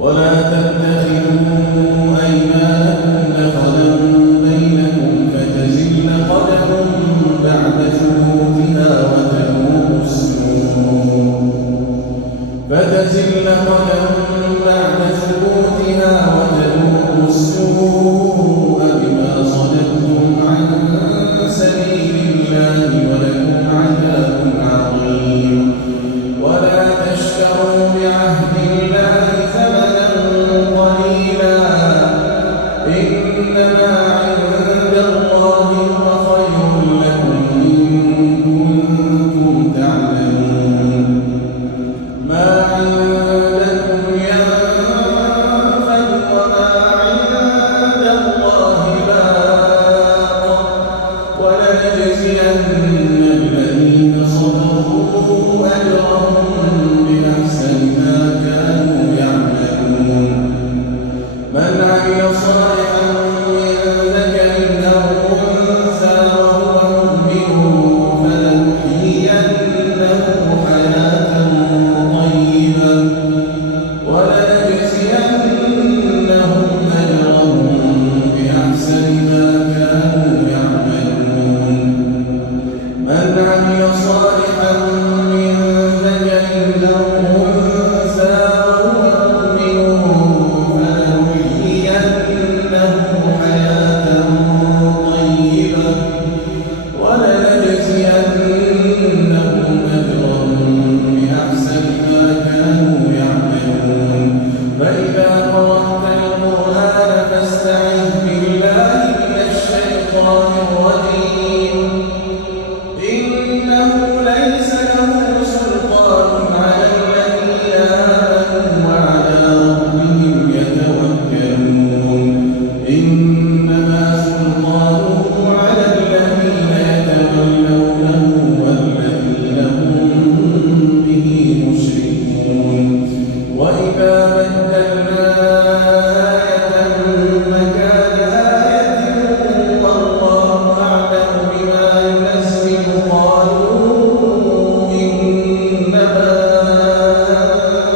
ولا تتخذوا أيمانكم دخلا بينكم فتزل قدم بعد ثبوتها وتذوقوا السوء بما صددتم عن سبيل الله ولكم عذاب عظيم ولا تشتروا بعهد الله ثمنا قليلا إنما عند الله هو خير لكم إن كنتم تعلمون ما عندكم ينفد وما عند الله باق ولنجزين الذين صبروا أجرهم بأحسن ما كانوا يعملون من عمل صالحا من ذكر أو أنثى وهو مؤمن فلنحيينه حياة طيبة ولنجزينهم أجرهم بأحسن ما كانوا يعملون من عمل صالحا من ذكر أو أنثى وهو مؤمن فلنحيينه حياة طيبة ولنجزينهم أجرهم بأحسن ما كانوا يعملون فإذا قرأت القرآن فاستعذ بالله من الشيطان الرجيم إنه ليس له سلطان على الذين آمنوا وعلى ربهم يتوكلون إنما سلطانه على الذين يتولونه والذين هم به مشركون وإذا بدلنا آية مكان آية والله أعلم بما ينزل قالوا إنما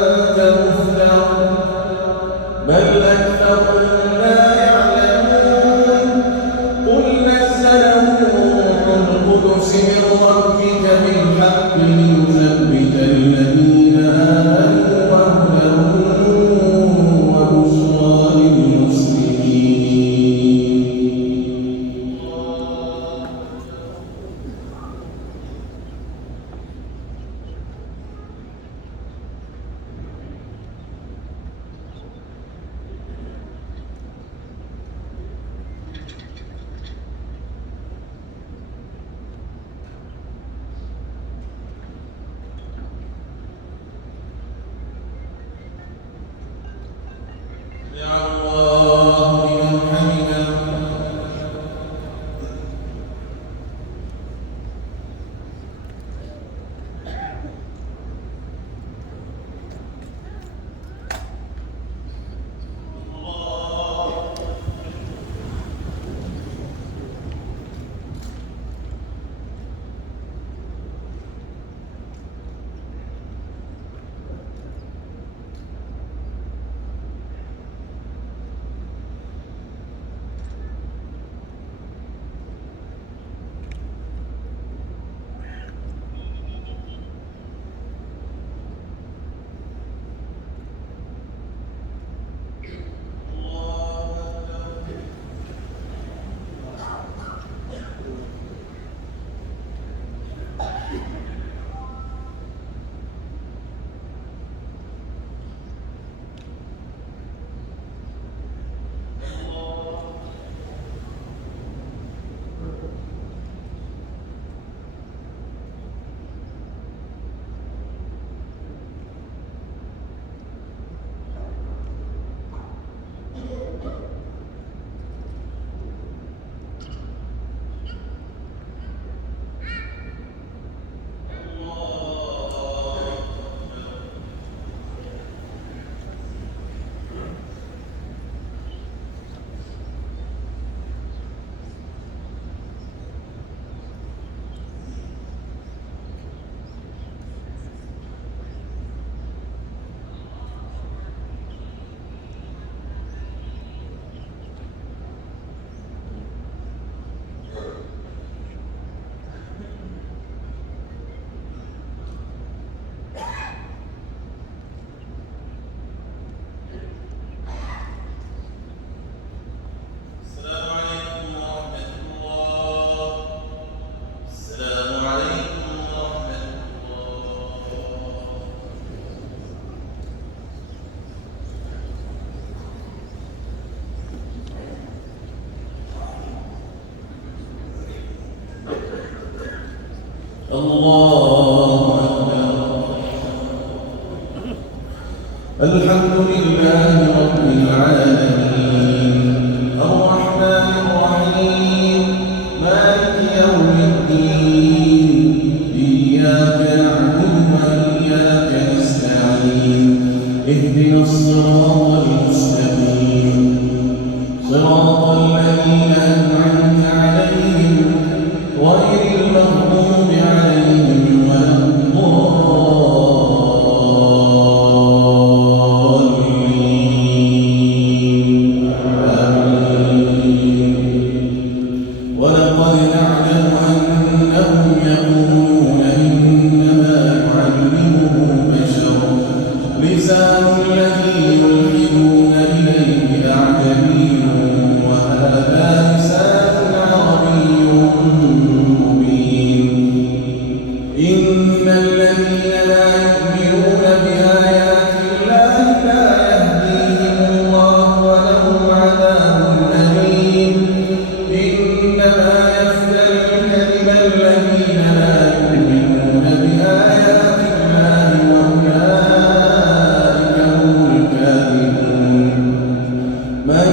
أنت مفتر بل أكثرهم لا يعلمون قل نزله روح القدس من ربك بالحق ليثبت الذين آمنوا وهدى وبشرى للمسلمين يا الله لمن حمده الله أكبر. الحمد لله رب العالمين الرحمن الرحيم مالك يوم الدين إياك نعبد وإياك نستعين اهدنا الصراط المستقيم صراط الذين أنعمت عليهم غير المغضوب عليهم ولا الضالين آمين. ولقد نعلم أنهم يقولون إنما يعلمه بشر لسان الذي يلحدون إليه أعجمي وهذا لسان عربي مبين. إن الذين لا يؤمنون بآيات الله لا يهديهم الله ولهم عذاب أليم. إنما يفتري الكذب الذين لا يؤمنون بآيات الله وأولئك هم الكاذبون. من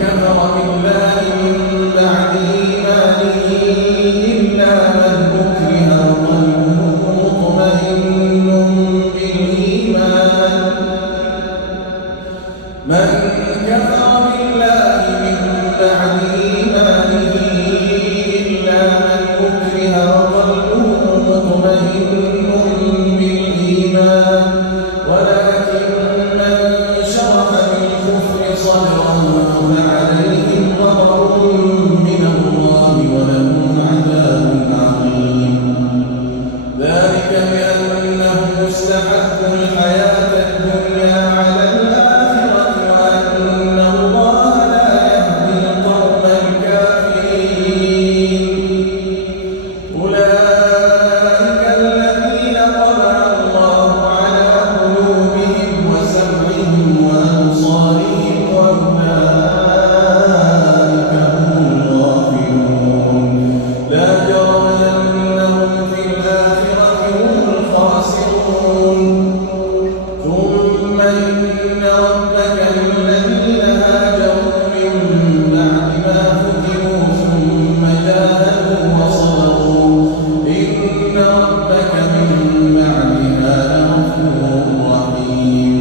كفر بالله من بعد إيمانه إلا من أكره وقلبه مطمئن بالإيمان. من كفر بالله من بعد إيمانه إلا من أكره وقلبه مطمئن بالإيمان ولكن من شرح بالكفر صدرا فعليهم غضب من الله ولهم عذاب عظيم. ذلك بأنهم استحبوا الحياة الدنيا على الآخرة وأن الله لا يهدي القوم الكافرين. أولئك الذين طبع الله على قلوبهم وسمعهم وأبصارهم وأولئك هم الغافلون. لا جرم أنهم في الآخرة هم الخاسرون. ثم إن ربك للذين هاجروا من بعد ما فتنوا ثم جاهدوا وصبروا إن ربك من بعدها لغفور رحيم.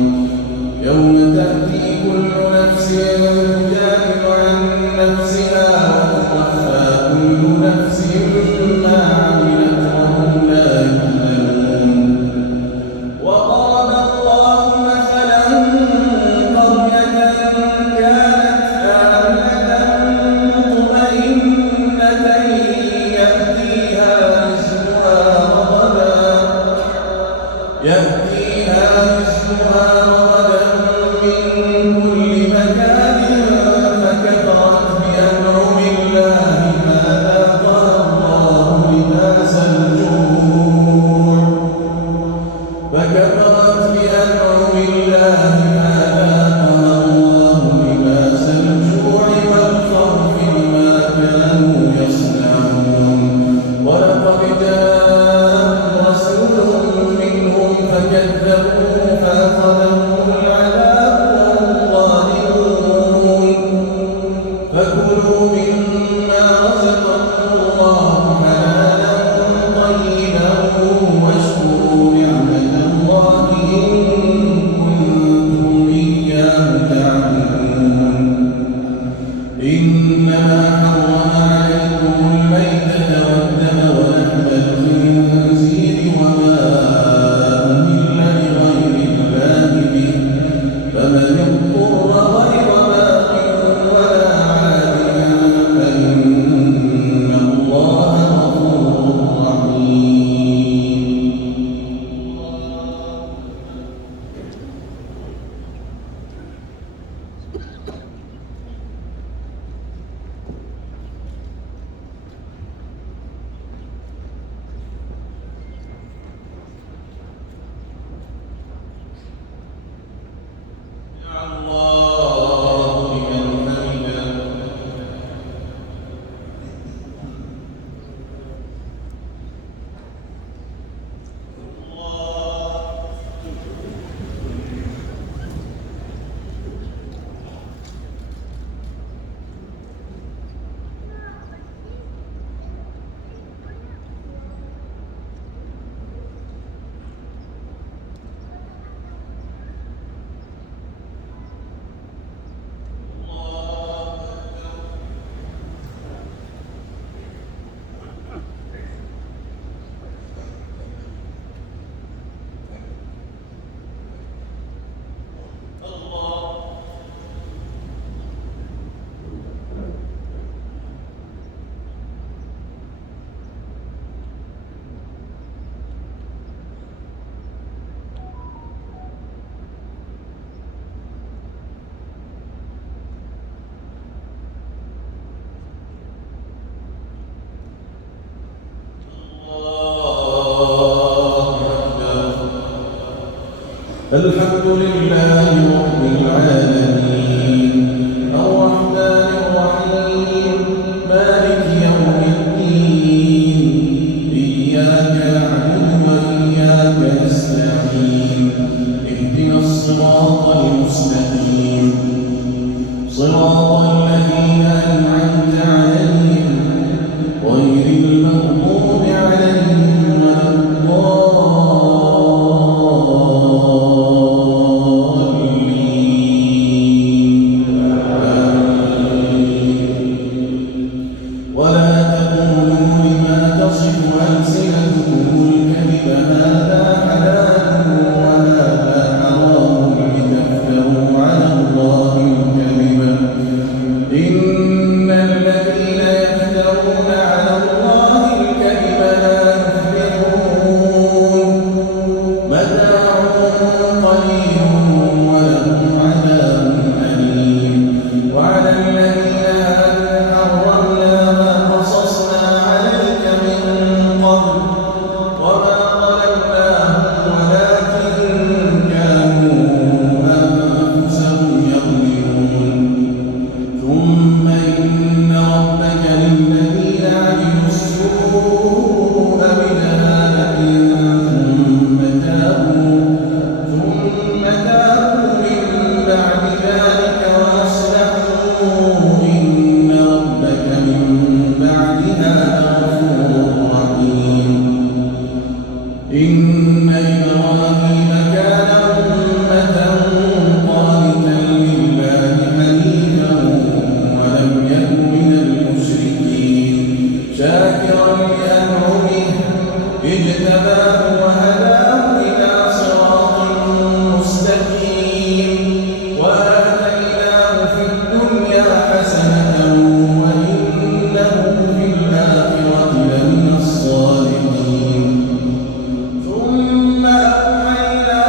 يوم تأتي كل نفس تجادل عن نفسها وتوفى كل نفس ما عملت وهم لا يظلمون. وضرب الله مثلا قرية كانت آمنة مطمئنة يأتيها رزقها رغدا من كل مكان الحمد لله رب العالمين الرحمن الرحيم مالك يوم الدين إياك نعبد وإياك نستعين اهدنا الصراط المستقيم صراط الذين أنعمت عليهم غير المغضوب عليهم ولا الضالين ولا تقولوا لما تصف ألسنتكم الكذب هذا حلال وهذا حرام لتفتروا على الله الكذب إن الذين يفترون على الله الكذب لا يفلحون متاع قليل ولهم عذاب أليم وعلى الذين حرمنا ما قصصنا عليك من قبل وما ظلمناهم ولكن كانوا أنفسهم يظلمون ثم إن ربك للذين عملوا السوء بجهالة ثم تابوا من بعد ذلك وأصلحوا إن ربك من بعدها لغفور رحيم إن إبراهيم كان أمة قانتا لله حنيفا ولم يك من المشركين شاكرا لأنعمه اجتباه وهداه إلى صراط مستقيم وآتيناه في الدنيا حسنة وإنه في الآخرة لمن الصالحين ثم أوحينا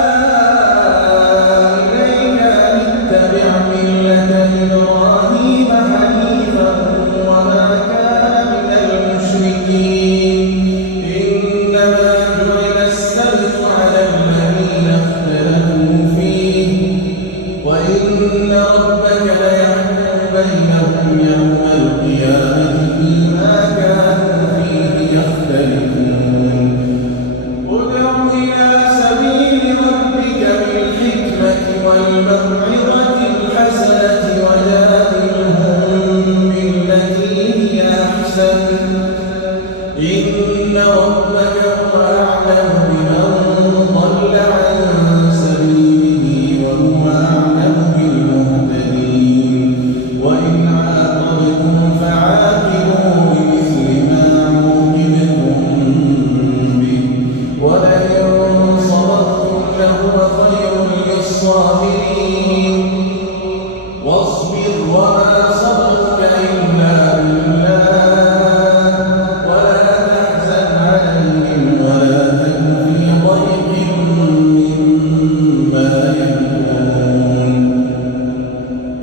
إليك أن اتبع ملة إبراهيم حنيفا وما كان من المشركين إنما جعل السبت على الذين اختلفوا فيه وإن ربك ليحكم بينهم يوم القيامة فيما كانوا فيه يختلفون ادع إلى سبيل ربك بالحكمة والموعظة الحسنة وجادلهم بالتي هي أحسن إن ربك هو أعلم بمن ضل عن سبيله وهو أعلم بالمهتدين وإن عاقبتم فعاقبوا بمثل ما عوقبتم به ولئن صبرتم لهو خير للصابرين واصبر وما صبرك إلا بالله ولا تحزن عليهم ولا تك في ضيق مما يمكرون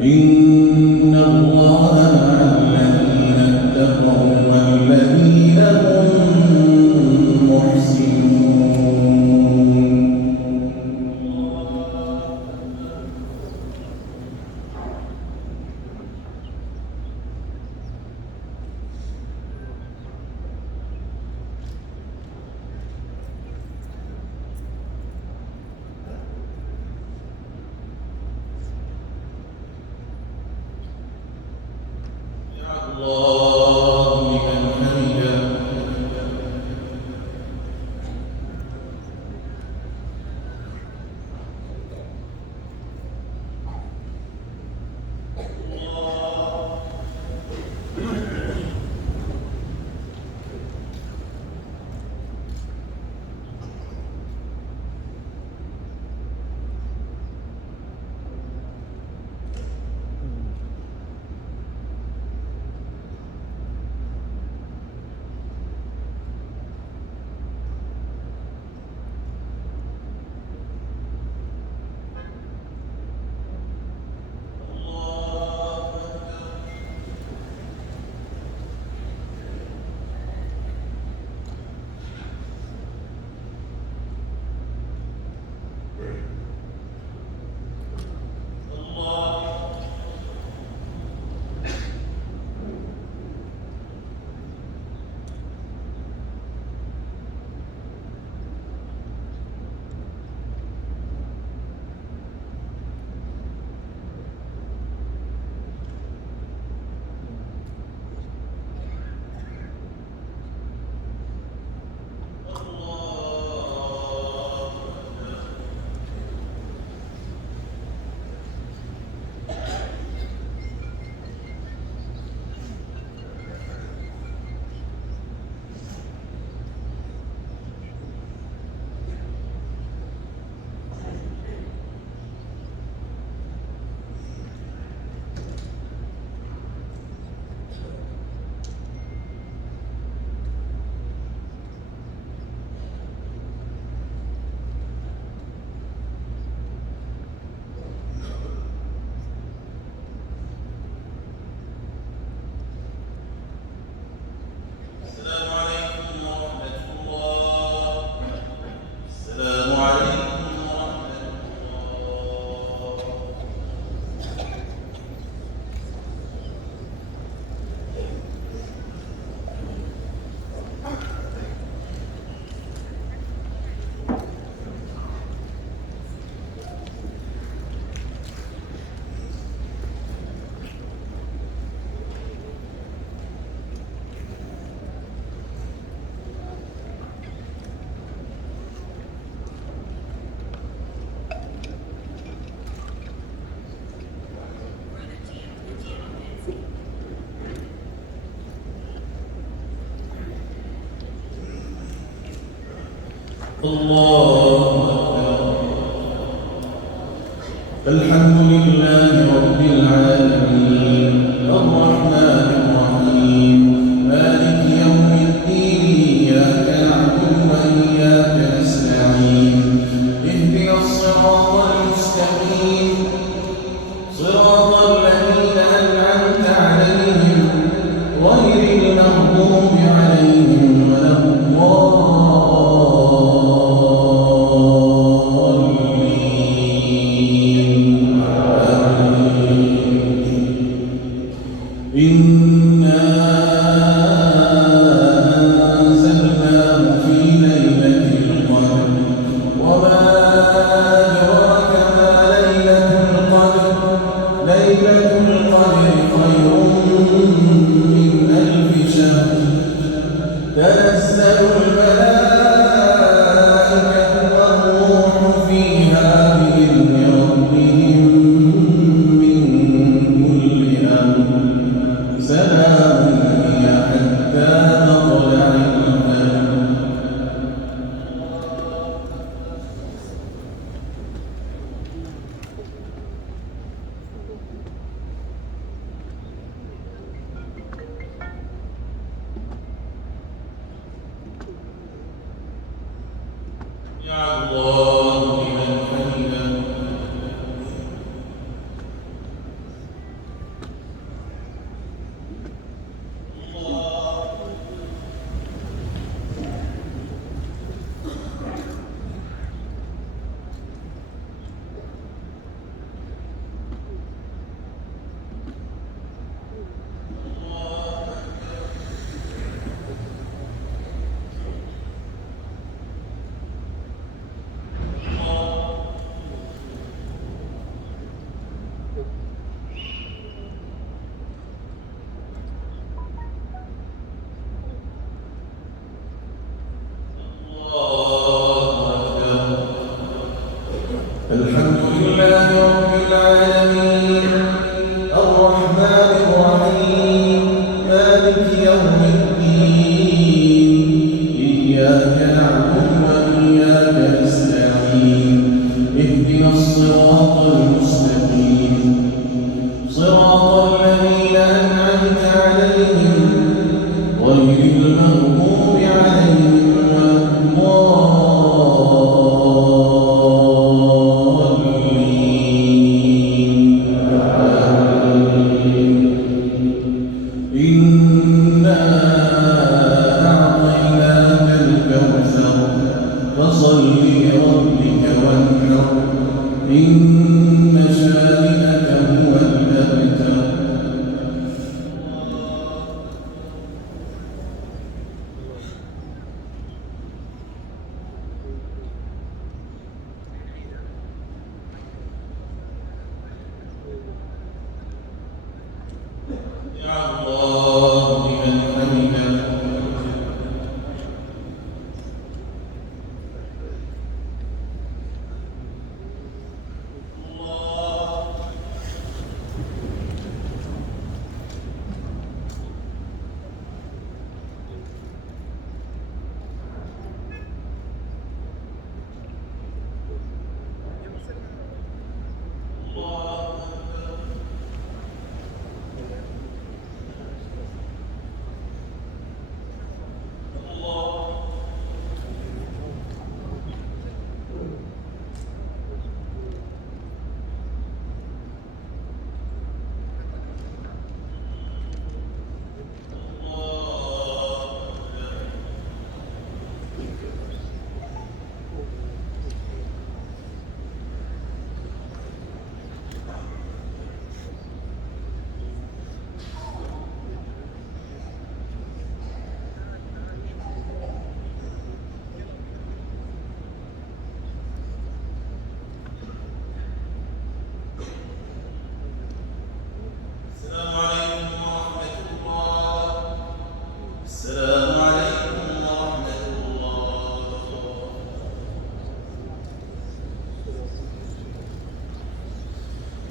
إن الله مع الذين اتقوا والذين هم محسنون الله لمن حمده الله أكبر. الحمد لله رب العالمين الرحمن الرحيم مالك يوم الدين إياك نعبد وإياك نستعين اهدنا الصراط المستقيم صراط الذين أنعمت عليهم غير المغضوب عليهم ولا إنا أنزلناه في ليلة القدر وما أدراك ما ليلة القدر ليلة القدر خير من ألف شهر تنزل الملائكة والروح فيها بإذن ربهم من كل أمر سلام هي حتى مطلع الفجر. يا الله لمن حمده. الحمد لله رب العالمين الرحمن الرحيم مالك يوم الدين إياك نعبد وإياك نستعين اهدنا الصراط المستقيم صراط الذين أنعمت عليهم غير المغضوب عليهم ولا إنا أعطيناك الكوثر فصل لربك وانحر إن شانئك هو الأبتر. يا الله لمن حمده.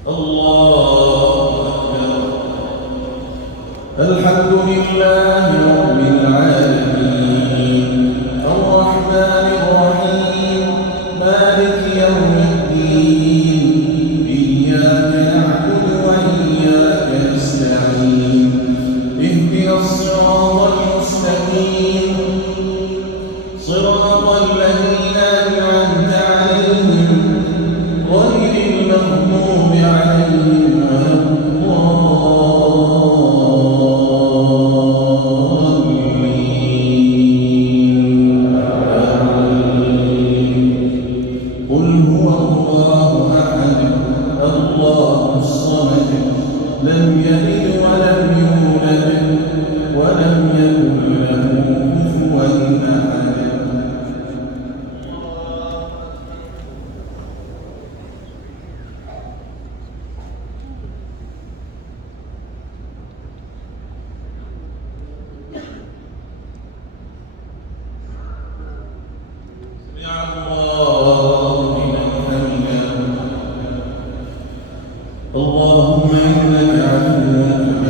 الله أكبر. الحمد لله رب العالمين الرحمن الرحيم لم يلد ولم يولد ولم يكن له كفوا أحد. اللهم إنك عفو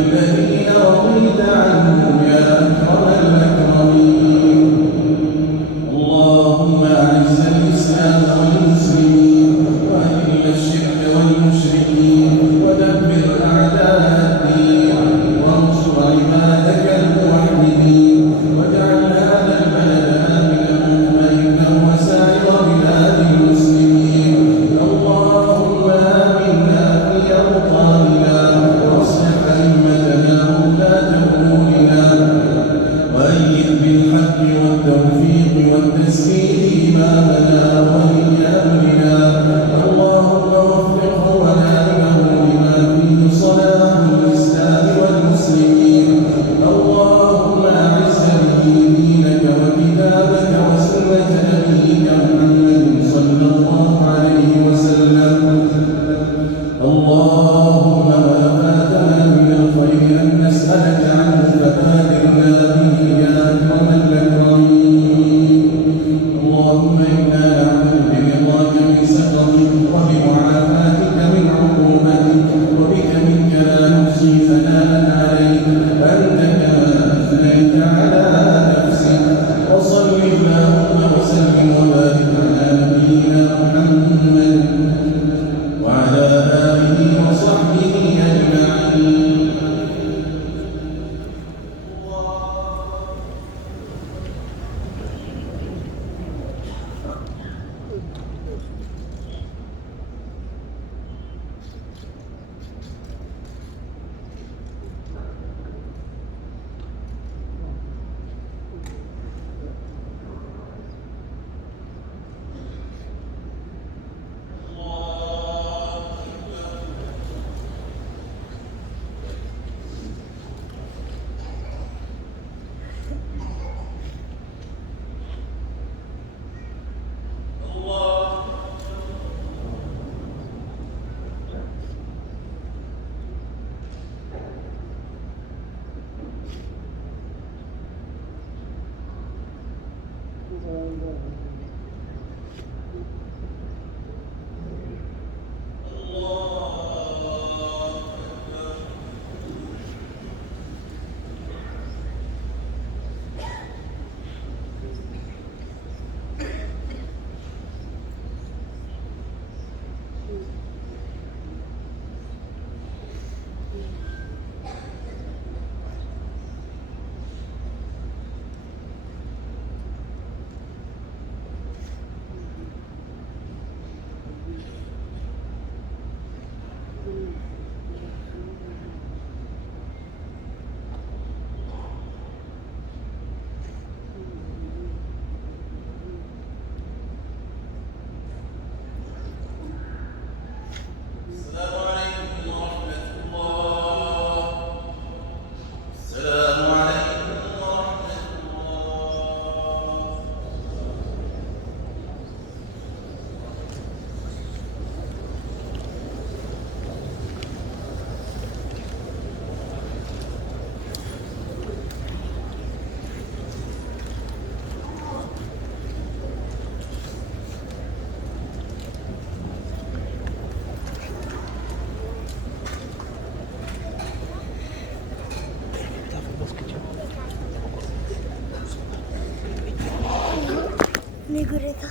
الذين رضيت عنهم يا أكرم الأكرمين. اللهم أعز الإسلام والمسلمين وأذل الشرك والمشركين ودمر أعداء الدين وانصر عبادك الموحدين واجعل هذا البلد آمنا مطمئنا وسائر بلاد المسلمين. اللهم آمنا في أوطاننا واصلح أئمتنا وولاة أمورنا وأيد بالحق والتوفيق والتسديد إمامنا وولي أمرنا. اللهم وفقه ونائبه لما فيه صلاح الإسلام والمسلمين. اللهم أعز به دينك وكتابك وسنة نبيك محمد صلى الله عليه وسلم. اللهم ما فاتنا من الخير أن نسألك عنه فبادرنا به يا أكرم الأكرمين. اللهم إنا نعوذ برضاك من سخطك وبمعافاتك من عقوبتك وبك منك لا نحصي ثناء عليك أنت كما أثنيت على نفسك. وصل اللهم وسلم وبارك على نبينا محمد وعلى آله وصحبه أجمعين. Negurita.